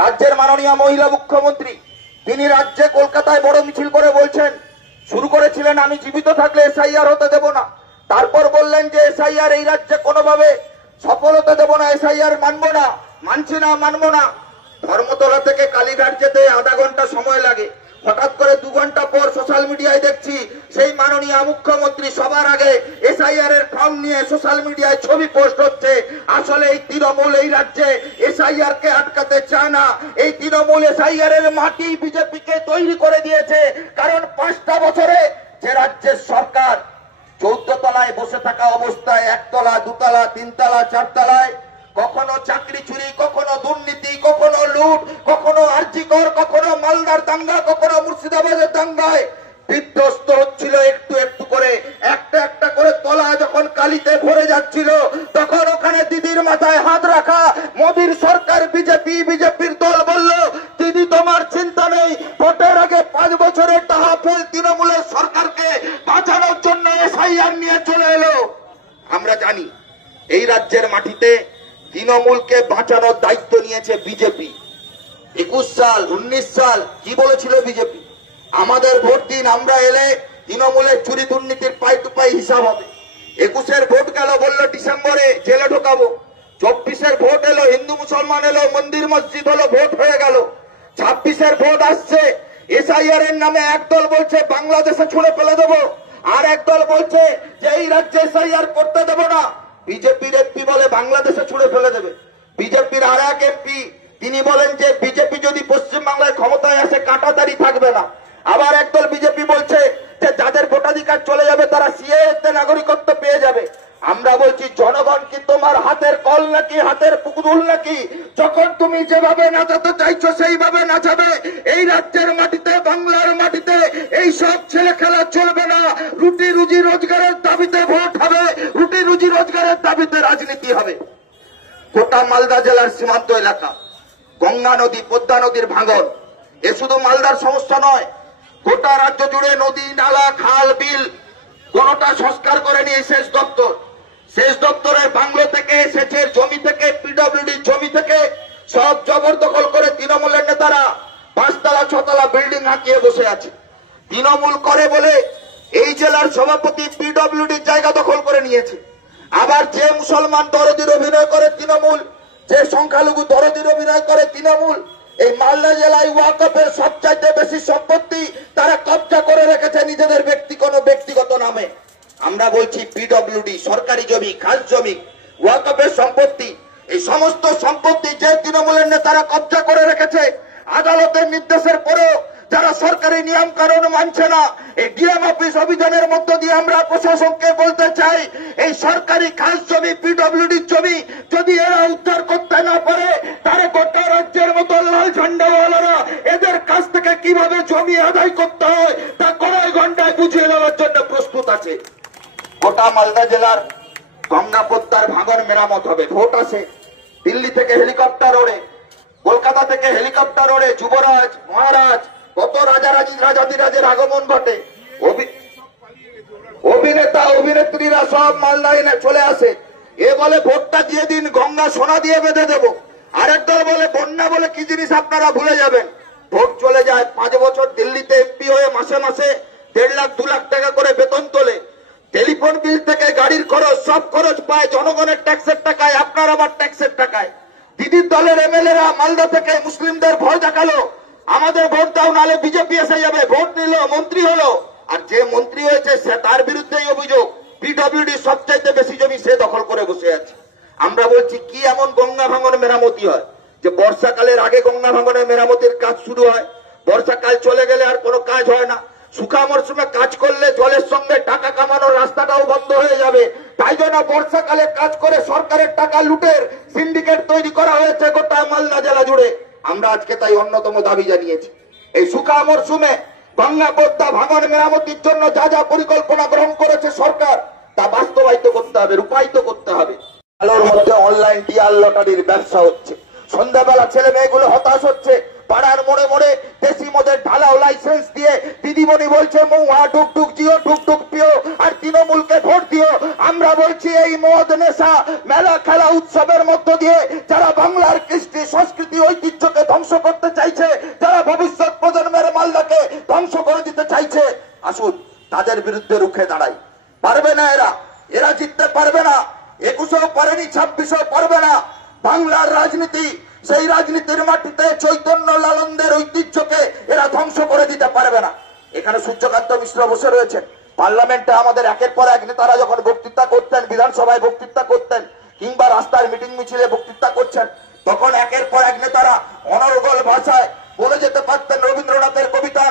রাজ্যের মাননীয় মহিলা মুখ্যমন্ত্রী তিনি রাজ্যে কলকাতায় বড় মিছিল করে বলছেন, শুরু করেছিলেন আমি জীবিত থাকলে এসআইআর হতে দেব না, তারপর বললেন যে এসআইআর এই রাজ্যে কোনোভাবে সফল হতে দেব না, এসআইআর মানবো না, মানছি না, মানবো না। ধর্মতলা থেকে কালীঘাট যেতে আধা ঘন্টা সময় লাগে, হঠাৎ করে 2 ঘন্টা পর সোশ্যাল মিডিয়ায় দেখছি সেই মাননীয় মুখ্যমন্ত্রী সবার আগে এসআইআর এর ফর্ম নিয়ে সোশ্যাল মিডিয়ায় ছবি পোস্ট হচ্ছে। আসলে এই তৃণমূল এই রাজ্যে এসআইআর কে আটকাতে চায় না। এই তৃণমূল এসআইআর এর মাটি বিজেপিকে তৈরি করে দিয়েছে। কারণ 5টা বছরে যে রাজ্যের সরকার 14 তলায় বসে থাকা অবস্থায় 1 তলা 2 তলা 3 তলা 4 তলায় কখনো চাকরি চুরি, কখনো দুর্নীতি, কখনো লুট, কখনো আরজিকর, কখনো মালদার দাঙ্গা, কখনো মুর্শিদাবাদের দাঙ্গায় বিধ্বস্ত হচ্ছিল একটু একটু করে। একটা একটা করে তলা যখন কালিতে ভরে যাচ্ছিল তখন ওখানে দিদির মাথায় হাত রাখা মোদীর সরকার বিজেপির দল বলল, দিদি তোমার চিন্তা নেই, ভোটের আগে 5 বছরের তাহাফেল তৃণমূলের সরকারকে বাঁচানোর জন্য এসআইআর নিয়ে চলে এলো। আমরা জানি এই রাজ্যের মাটিতে তৃণমূলকে বাঁচানোর দায়িত্ব নিয়েছে বিজেপি। 21 সাল 19 সাল কি বলেছিল বিজেপি? আমাদের ভোট দিন, আমরা এলে তৃণমূলের চুরি দুর্নীতির পাই টু পাই হিসাব হবে। 21-এর ভোট গেল, বললো ডিসেম্বরে জেলে ঢোকাবো। 24-এর ভোট এলো, হিন্দু মুসলমান এলো, মন্দির মসজিদ হলো, ভোট হয়ে গেল। 26-এর ভোট আসছে, এসআইআর এর নামে একদল বলছে বাংলাদেশে ছুড়ে ফেলে দেবো, আর একদল বলছে যে এই রাজ্যে এসআইআর করতে দেবো না। বিজেপির এমপি বলে বাংলাদেশে ছুড়ে ফেলে দেবে। বিজেপির আর এক এমপি তিনি বলেন যে বিজেপি যদি পশ্চিমবাংলায় ক্ষমতায় আসে কাঁটাতাড়ি থাকবে না। আবার একদল বিজেপি বলছে যে যাদের ভোটাধিকার চলে যাবে তারা সিএএতে নাগরিকত্ব পেয়ে যাবে। আমরা বলছি জনগণ কি তোমার হাতের কল নাকি, হাতের পুতুল নাকি? যখন তুমি যেভাবে নাচাতে চাইছো সেইভাবে নাচাবে। এই রাজ্যের মাটিতে, বাংলার মাটিতে এই সব ছেলে খেলা চলবে না। রুটি রুজি রোজগারের দাবিতে ভোট হবে, রুটি রুজি রোজগারের দাবিতে রাজনীতি হবে। গোটা মালদা জেলার সীমান্ত এলাকা, গঙ্গা নদী, পদ্মা নদীর ভাঙন, এ শুধু মালদার সমস্যা নয়, গোটা রাজ্য জুড়ে নদী নালা খাল বিল কোনটা সংস্কার করে নিয়ে শেষ দপ্তরের বাংলো থেকে, সেচের জমি থেকে, পিডব্লিউডি জমি থেকে সব জবরদখল করে তৃণমূলের নেতারা 5 তলা 6 তলা বিল্ডিং হাঁকিয়ে বসে আছে। তৃণমূল করে বলে এই জেলার সভাপতি পিডব্লিউডির জায়গা দখল করে নিয়েছে। আবার যে মুসলমান দরদির অভিনয় করে তৃণমূল, যে সংখ্যালঘু দরদির অভিনয় করে তৃণমূল, এই মালদা জেলায় ওয়াকফের সবচাইতে বেশি সম্পত্তি তারা কবজা করে রেখেছে নিজেদের ব্যক্তিগত নামে। আমরা বলছি পিডব্লিউডি, সরকারি জমি, খাস জমি, ওয়াকফের সম্পত্তি, এই সমস্ত সম্পত্তি যে তৃণমূলের নেতারা কবজা করে রেখেছে, আদালতের নির্দেশের পরেও যারা সরকারি নিয়ম কানুন মানছে না, এই ডিএম অফিস অভিযানের মধ্য দিয়ে আমরা প্রশাসনকে বলতে চাই, এই সরকারি খাস জমি, পিডব্লিউডির জমি যদি এরা উদ্ধার করতে না পারে তাহলে গোটা রাজ্যের মতো লাল ঝান্ডাওয়ালারা এদের কাছ থেকে কিভাবে জমি আদায় করতে হয় তা কড়াই ঘন্টায় বুঝিয়ে দেওয়ার জন্য প্রস্তুত আছে। গোটা মালদা জেলার গঙ্গা পদ্মার ভাঙন মেরামত হবে। ভোট আসে, দিল্লি থেকে হেলিকপ্টার ওড়ে, কলকাতা থেকে হেলিকপ্টার ওড়ে, যুবরাজ মহারাজ কত রাজাধিরাজের আগমন ঘটে, অভিনেতা অভিনেত্রীরা সব মালদায় চলে আসে। এ বলে ভোটটা দিয়ে দিন, গঙ্গা সোনা দিয়ে বেঁধে দেব। আরেক দল বলে বন্যা বলে কি জিনিস আপনারা ভুলে যাবেন। ভোট চলে যায়, 5 বছর দিল্লিতে এমপি হয়ে মাসে মাসে 1.5 লাখ 2 লাখ টাকা করে বেতন তোলে। টেলিফোন বিল থেকে গাড়ির খরচ সব খরচ পায় জনগণের ট্যাক্সের টাকায়, আপনার আবার ট্যাক্সের টাকায়। দিদির দলের এমএলএরা মালদা থেকে মুসলিমদের ভয় দেখালো, আমাদের ভোট দাও নালে বিজেপি এসে যাবে। ভোট নিল, মন্ত্রী হলো, আর যে মন্ত্রী হয়েছে সে তার বিরুদ্ধেই অভিযোগ পিডব্লিউডি সবচাইতে বেশি জমি সে দখল করে বসে আছে। আমরা বলছি কি এমন গঙ্গা ভাঙন মেরামতি হয় যে বর্ষাকালের আগে গঙ্গা ভাঙনের মেরামতির কাজ শুরু হয়, বর্ষাকাল চলে গেলে আর কোনো কাজ হয় না। শুকা মরশুমে কাজ করলে জলের সঙ্গে টাকা কামানোর রাস্তাটাও বন্ধ হয়ে যাবে। তাই জন্য বর্ষাকালে কাজ করে সরকারের টাকা লুটের সিন্ডিকেট তৈরি করা হয়েছে গোটা মালদা জেলা জুড়ে। আমরা আজকে তাই অন্যতম দাবি জানিয়েছি, এই শুকা মরশুমে গঙ্গা পদ্মা ভাঙন মেরামতির জন্য যা যা পরিকল্পনা গ্রহণ করেছে সরকার তা বাস্তবায়িত করতে হবে, রূপায়িত করতে হবে। আলোর মধ্যে অনলাইন টিয়ার লটারির ব্যবসা হচ্ছে, সন্ধ্যাবেলা ছেলে মেয়েগুলো হতাশ হচ্ছে, পাড়ার মোড়ে মোড়ে দেশি মদের ঢালাও লাইসেন্স দিয়ে দিদিমণি বলছে মৌহা টুকটুক জিও টুকটুক পিও আর তৃণমূলকে ভোট দিও। আমরা বলছি এই মদ নেশা মেলা খেলা উৎসবের মধ্য দিয়ে যারা বাংলার কৃষ্টি সংস্কৃতি ঐতিহ্যকে ধ্বংস করতে চাইছে, যারা ভবিষ্যৎ প্রজন্মের মালদাকে ধ্বংস করে দিতে চাইছে, আসুন তাদের বিরুদ্ধে রুখে দাঁড়াই। পারবে না এরা, এরা জিততে পারবে না। 21-ও পারেনি, 26-ও পারবে না। বাংলার রাজনীতি, সেই রাজনীতির মাটিতে চৈতন্য লালনদের ঐতিহ্যকে এরা ধ্বংস করে দিতে পারবে না। এখানে সূর্যকান্ত মিশ্র বসে রয়েছেন। পার্লামেন্টে আমাদের একের পর এক নেতারা যখন বক্তৃতা করতেন, বিধানসভায় বক্তৃতা করতেন, কিংবা রাস্তার মিটিং মিছিলে বক্তৃতা করছেন, তখন একের পর এক নেতারা অনর্গল ভাষায় বলে যেতে পারতেন রবীন্দ্রনাথের কবিতা,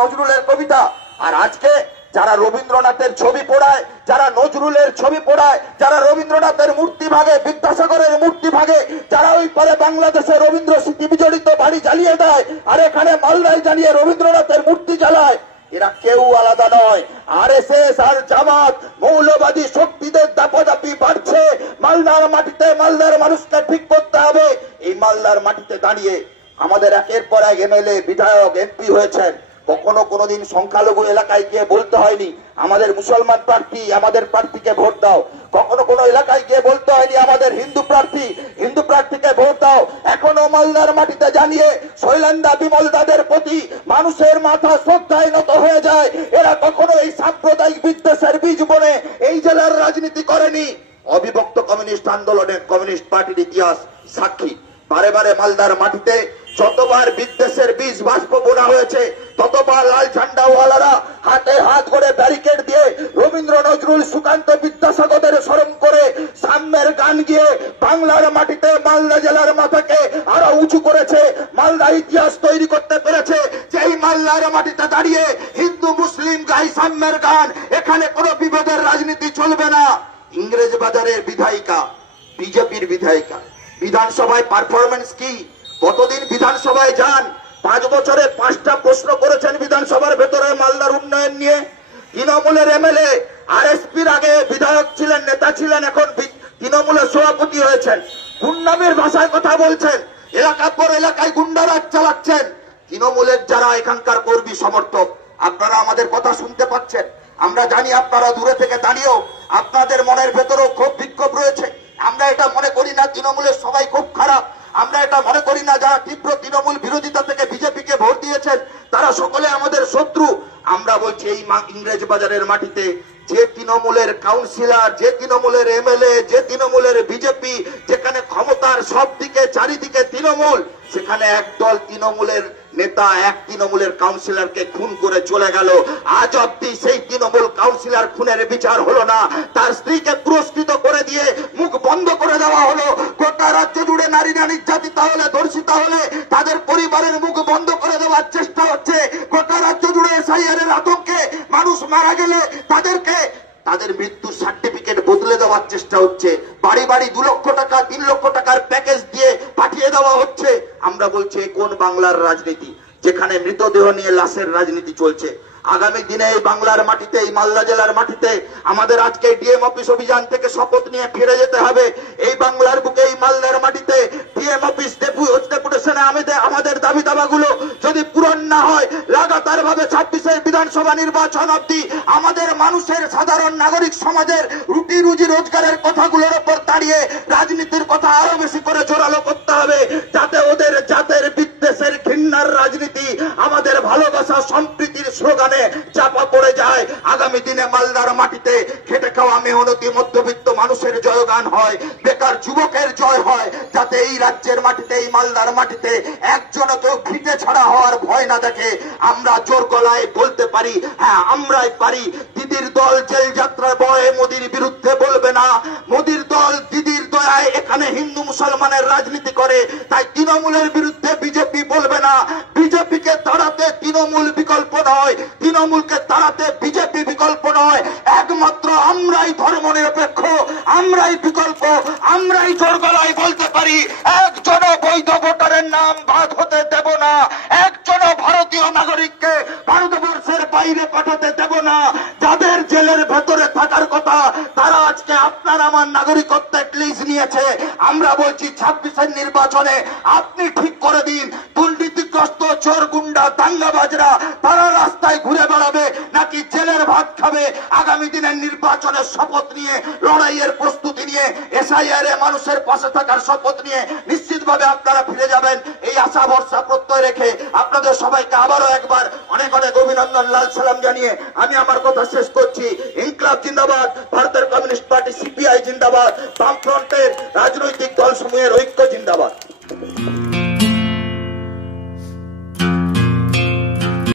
নজরুলের কবিতা। আর আজকে যারা রবীন্দ্রনাথের ছবি পোড়ায়, যারা নজরুলের ছবি পোড়ায়, যারা রবীন্দ্রনাথের মূর্তি ভাগে, বিদ্যাসাগরের মূর্তি ভাগে, যারা ওই পরে বাংলাদেশে রবীন্দ্র স্মৃতি বিজড়িত বাড়ি জ্বালিয়ে দেয়, আর এখানে মালদায় জ্বালিয়ে রবীন্দ্রনাথের মূর্তি জ্বালায়, এরা কেউ আলাদা নয়। আরএসএস আর জামাত মৌলবাদী শক্তিদের দাপাদাপি বাড়ছে। মালদার মাটিতে মালদার মানুষকে ঠিক করতে হবে। এই মালদার মাটিতে দাঁড়িয়ে আমাদের একের পর এক এমএলএ, বিধায়ক, এমপি হয়েছেন। কখনো কোনোদিন সংখ্যালঘু এলাকায় গিয়ে বলতে হয়নি আমাদের মুসলমান প্রার্থী, আমাদের প্রার্থীকে ভোট দাও। কখনো কোনো এলাকায় গিয়ে বলতে হয়নি আমাদের হিন্দু প্রার্থীকে ভোট দাও। এখনো মালদার মাটিতে জানিয়ে শৈলেন্দা বিমলদাদের প্রতি মানুষের মাথা শ্রদ্ধায় নত হয়ে যায়। এরা কখনো এই সাম্প্রদায়িক বিদ্বেষের বীজ বনে এই জেলার রাজনীতি করেনি। অবিভক্ত কমিউনিস্ট আন্দোলনের কমিউনিস্ট পার্টির ইতিহাস সাক্ষী। বারে বারে মালদার মাটিতে যতবার বিদ্বেষের বীজ বাষ্প বোনা হয়েছে, ততবার লাল ঝান্ডাওয়ালারা হাতে হাত করে ব্যারিকেড দিয়ে রবীন্দ্র, নজরুল, সুকান্ত, বিদ্যাসাগরের স্মরণ করে সাম্যের গান গিয়ে বাংলার মাটিতে মালদা জেলার মাথাকে আরো উঁচু করেছে। মালদা ইতিহাস তৈরি করতে পেরেছে যে এই মালদার মাটিতে দাঁড়িয়ে হিন্দু মুসলিম গাই সাম্যের গান, এখানে কোনো বিভেদের রাজনীতি চলবে না। ইংরেজ বাজারের বিধায়িকা, বিজেপির বিধায়িকা, বিধানসভায় পারফরমেন্স কি? কতদিন বিধানসভায় যান? 5 বছরে 5টা প্রশ্ন করেছেন বিধানসভার ভেতরে মালদার উন্নয়ন নিয়ে। তৃণমূলের এমএলএ, আরএসপির আগে বিধায়ক ছিলেন, নেতা ছিলেন, এখন তৃণমূলের সভাপতি হয়েছেন। গুন্ডামের ভাষায় কথা বলছেন, এলাকার পর এলাকায় গুন্ডারাজ চালাচ্ছেন। তৃণমূলের যারা এখানকার কর্মী সমর্থক, আপনারা আমাদের কথা শুনতে পাচ্ছেন। আমরা জানি আপনারা দূরে থেকে দাঁড়িয়েও আপনাদের মনের ভেতরেও ক্ষোভ বিক্ষোভ রয়েছে। আমরা এটা মনে করি না তৃণমূলের সবাই খুব খারাপ। আমরা এটা মনে করি না যারা তীব্র তৃণমূল বিরোধিতা থেকে বিজেপিকে ভোট দিয়েছেন তারা সকলে আমাদের শত্রু। আমরা বলছি এই ইংরেজ বাজারের মাটিতে যে তৃণমূলের কাউন্সিলর, যে তৃণমূলের এমএলএ, যে তৃণমূলের বিজেপি, যেখানে ক্ষমতার সব দিকে চারিদিকে তৃণমূল, সেখানে একদল তৃণমূলের নেতা এক তৃণমূলের কাউন্সিলরকে খুন করে চলে গেল। আজ অব্দি সেই তৃণমূল কাউন্সিলর খুনের বিচার হলো না। তার স্ত্রীকে পুরস্কৃত করে দিয়ে মুখ বন্ধ করে দেওয়া হলো। গোটা রাজ্য জুড়ে নারীরা নির্যাতিতা হলে, ধর্ষিতা হলে তাদের পরিবারের মুখ বন্ধ করে দেওয়ার চেষ্টা হচ্ছে। গোটা রাজ্য জুড়ে এসআইআর এর আতঙ্কে মানুষ মারা গেলে তাদের মৃত্যুর সার্টিফিকেট বদলে দেওয়ার চেষ্টা হচ্ছে। বাড়ি বাড়ি 2 লক্ষ টাকা, 3 লক্ষ টাকার প্যাকেজ দিয়ে পাঠিয়ে দেওয়া হচ্ছে। আমরা বলছি কোন বাংলার রাজনীতি, যেখানে মৃতদেহ নিয়ে লাশের রাজনীতি চলছে। আগামী দিনে এই বাংলার মাটিতে, এই মালদা জেলার মাটিতে আমাদের আজকে ডিএম অফিস অভিযান থেকে শপথ নিয়ে ফিরে যেতে হবে। এই বাংলার বুকে, এই মালদার মাটিতে ডিএম অফিস ডেপুটেশনে আমাদের দাবি দাবাগুলো যদি পূরণ না হয়, লাগাতার ভাবে 26-এর বিধানসভা নির্বাচন অব্দি আমাদের মানুষের, সাধারণ নাগরিক সমাজের রুটি রুজি রোজগারের কথাগুলোর উপর দাঁড়িয়ে রাজনীতির কথা আরো বেশি করে জোরালো করতে হবে, যাতে ওদের জাতের বিদ্বেষের ঘৃণার রাজনীতি আমাদের ভালোবাসা সম্প্রীতির স্লোগানে চাপা পড়ে যায়। আগামী দিনে মালদার মাটিতে খেটে খাওয়া মেহনতি মধ্যবিত্ত মানুষের জয়গান হয়, বেকার যুবকের জয় হয়, যাতে এই রাজ্যের মাটিতে, এই মালদার মাটিতে একজনও কেউ ভিটে ছাড়া হওয়ার ভয় না দেখে। আমরা জোর গলায় বলতে পারি, হ্যাঁ আমরাই পারি। দিদির দল জেল যাত্রার ভয়ে মোদির বিরুদ্ধে বলবে না। মোদির দল দিদির দয়ায় এখানে হিন্দু মুসলমানের রাজনীতি করে, তাই তৃণমূলের বিরুদ্ধে বিজেপি বলবে না। বিজেপিকে তাড়াতে তৃণমূল বিকল্প নয়, তৃণমূলকে তাড়াতে বিজেপি বিকল্প নয়। একমাত্র আমরাই ধর্মনিরপেক্ষ, আমরাই বিকল্প। আমরাই জোর গলায় বলতে পারি, একজন বৈধ ভোটারের নাম বাদ হতে দেব না, একজন ভারতীয় নাগরিককে ভারতবর্ষের বাইরে পাঠাতে দেব না। যাদের জেলের ভেতরে থাকার কথা তারা আজকে আপনার আমার নাগরিকত্বের লিস্ট নিয়েছে। আমরা বলছি 26-এর নির্বাচনে আপনি ঠিক করে দিন, দুর্নীতিগ্রস্ত চোর গুন্ডা দাঙ্গাবাজরা তারা রাস্তায় ঘুরে বেড়াবে নাকি জেলের ভাত খাবে? আগামী দিনের নির্বাচনের শপথ নিয়ে, লড়াইয়ের প্রস্তুতি নিয়ে, এসআইআর এ মানুষের পাশে থাকার শপথ নিয়ে নিশ্চিতভাবে আপনারা ফিরে যাবেন, এই আশা ভরসা প্রত্যয় রেখে আপনাদের সবাইকে আবারও একবার অনেক অনেক অভিনন্দন, লাল সালাম জানিয়ে আমি আমার কথা শেষ করছি। ইনকলাব জিন্দাবাদ, ভারতের কমিউনিস্ট পার্টি সিপিআই জিন্দাবাদ, বামফ্রন্টের রাজনৈতিক দলসমূহের ঐক্য জিন্দাবাদ।